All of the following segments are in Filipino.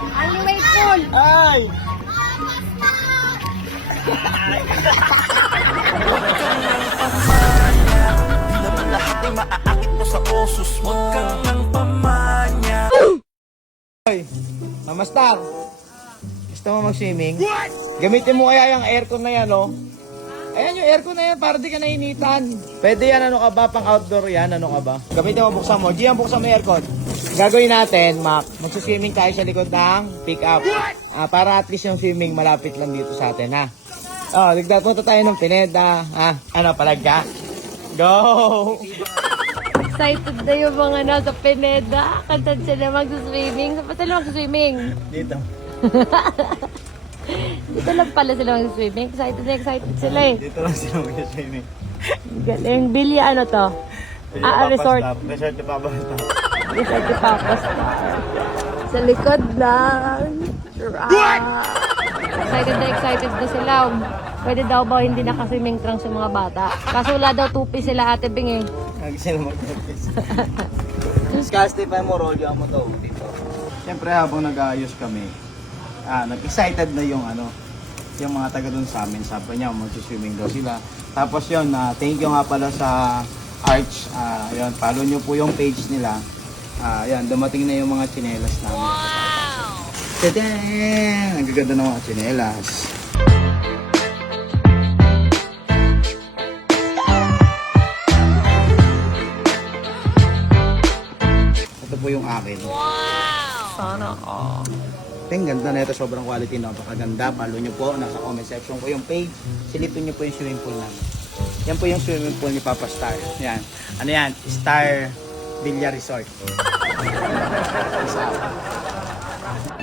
Alleyway pool. Ay! Maaakit mo sa osos Huwag kang nang pamanya Hoy, Mama Star. Gusto mo mag-swimming? Gamitin mo kaya yung aircon na yan, oh. Ayan yung aircon na yan para di ka nainitan. Pwede yan, ano ka ba? Pang outdoor yan, ano ka ba? Gamitin mo, buksan mo. Gian, buksan mo yung aircon. Gagawin natin, Mac, magsuswimming tayo sa likod ng pick up. Ah, para at least yung swimming malapit lang dito sa atin, ha? Oh, ligdat punta tayo ng Pineda, ha? Ano, palagka? Go! Excited na yung mga nasa Pineda. Kantan sila mag-swimming. Saan pa sila mag-swimming? Dito. Dito lang pala sila mag-swimming. Excited na excited sila eh. Dito lang sila mag-swimming. Galing. Bilya ano to? Ah, resort. Resort ni Papa Stop. Ni Papa Star. Sa likod lang. Ah. Excited na excited na sila. Pwede daw ba hindi naka-swimming trunks yung mga bata? Kaso wala daw tupi sila ate Bing eh. Lagi sila mag-practice. Castify mo, rolyo mo to dito. Siyempre habang nag-aayos kami, ah, nag-excited na yung ano, yung mga taga doon sa amin. Sabi niya, mag-swimming daw sila. Tapos yun, na thank you nga pala sa Arch. Ah, yun, follow nyo po yung page nila. Ah, yan, dumating na yung mga chinelas namin. Wow! Tadang! Ang gaganda ng mga chinelas. Ito po yung akin. Sana all. Ang ganda na ito, sobrang quality, napakaganda. Follow nyo po, nasa comment section ko yung page. Silipin nyo po yung swimming pool namin. Yan po yung swimming pool ni Papa Star. Yan. Ano yan? Star Villa Resort.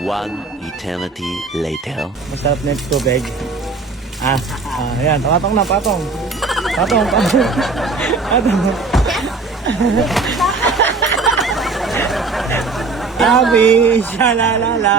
One eternity later Masarap na yung tubig. Ah, ah, yan. Patong na, patong. Patong, patong. Patong. Abi, shalalala.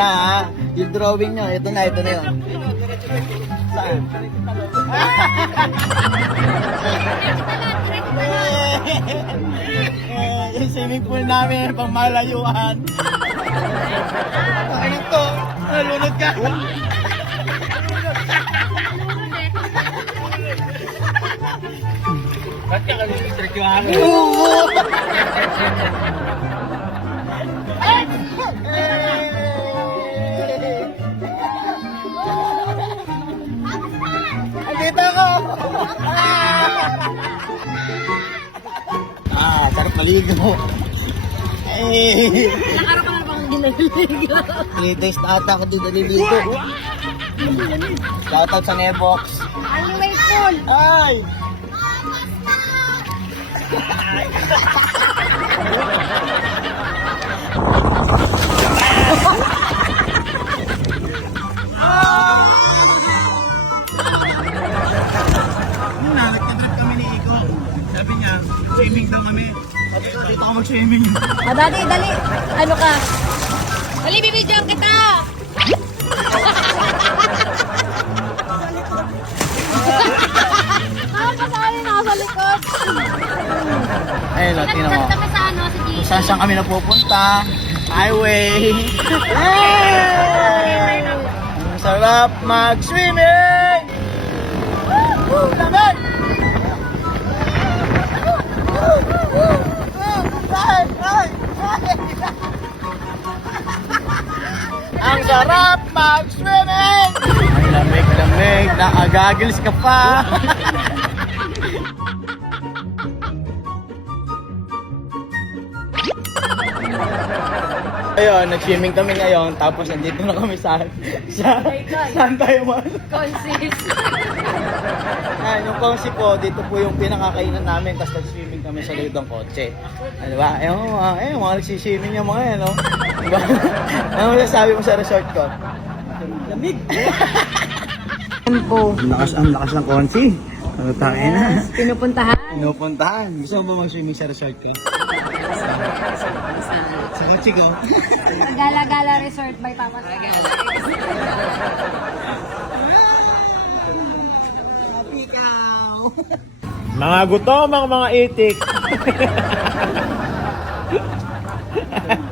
Na ha. Yung drawing nyo. Ito na, ito na yun. Saan? Yung swimming pool namin, pang malayuan. Ano to? Nalunod ka? Ba't ka kami trick yung ah, sarap maligo. Eh, ka na bang ginagaligo? titaste na ata ako dito naliligo. Shoutout sa Nebox. Alleyway pool. Ay! Muna, ako mag-swimming. Ah, dali, dali. Ano ka? Dali, bibidyoan kita! Ah, kasali na ako sa likod. Ayun, o, tingnan mo. Sa ano. Kung saan saan kami napupunta. Highway. Hey! Ang sarap mag-swimming! Woo! Woo! Woo! Ay! Ay! Ay! Ang sarap mag-swimming! Ang lamig-lamig, nakagagilis ka pa! Ayun, nag-swimming kami ngayon, tapos nandito na kami sa, sa, saan tayo man? Consist. Ah, yung kongsi po, dito po yung pinakakainan namin, tapos nag-swimming kami sa likod ng kotse. Ano ba? Ayun, mga, ayun, mga nagsiswimming yung mga yan, no? Diba? ano masasabi mo sa resort ko? Lamig. Tempo. Ang lakas, ang lakas ng konsi. Ano tayo na? Pinupuntahan. Pinupuntahan. Gusto mo ba mag-swimming sa resort ka? Sa kotse ko. Gala-gala resort by Papa Gala. Ikaw. Mga gutom ang mga itik.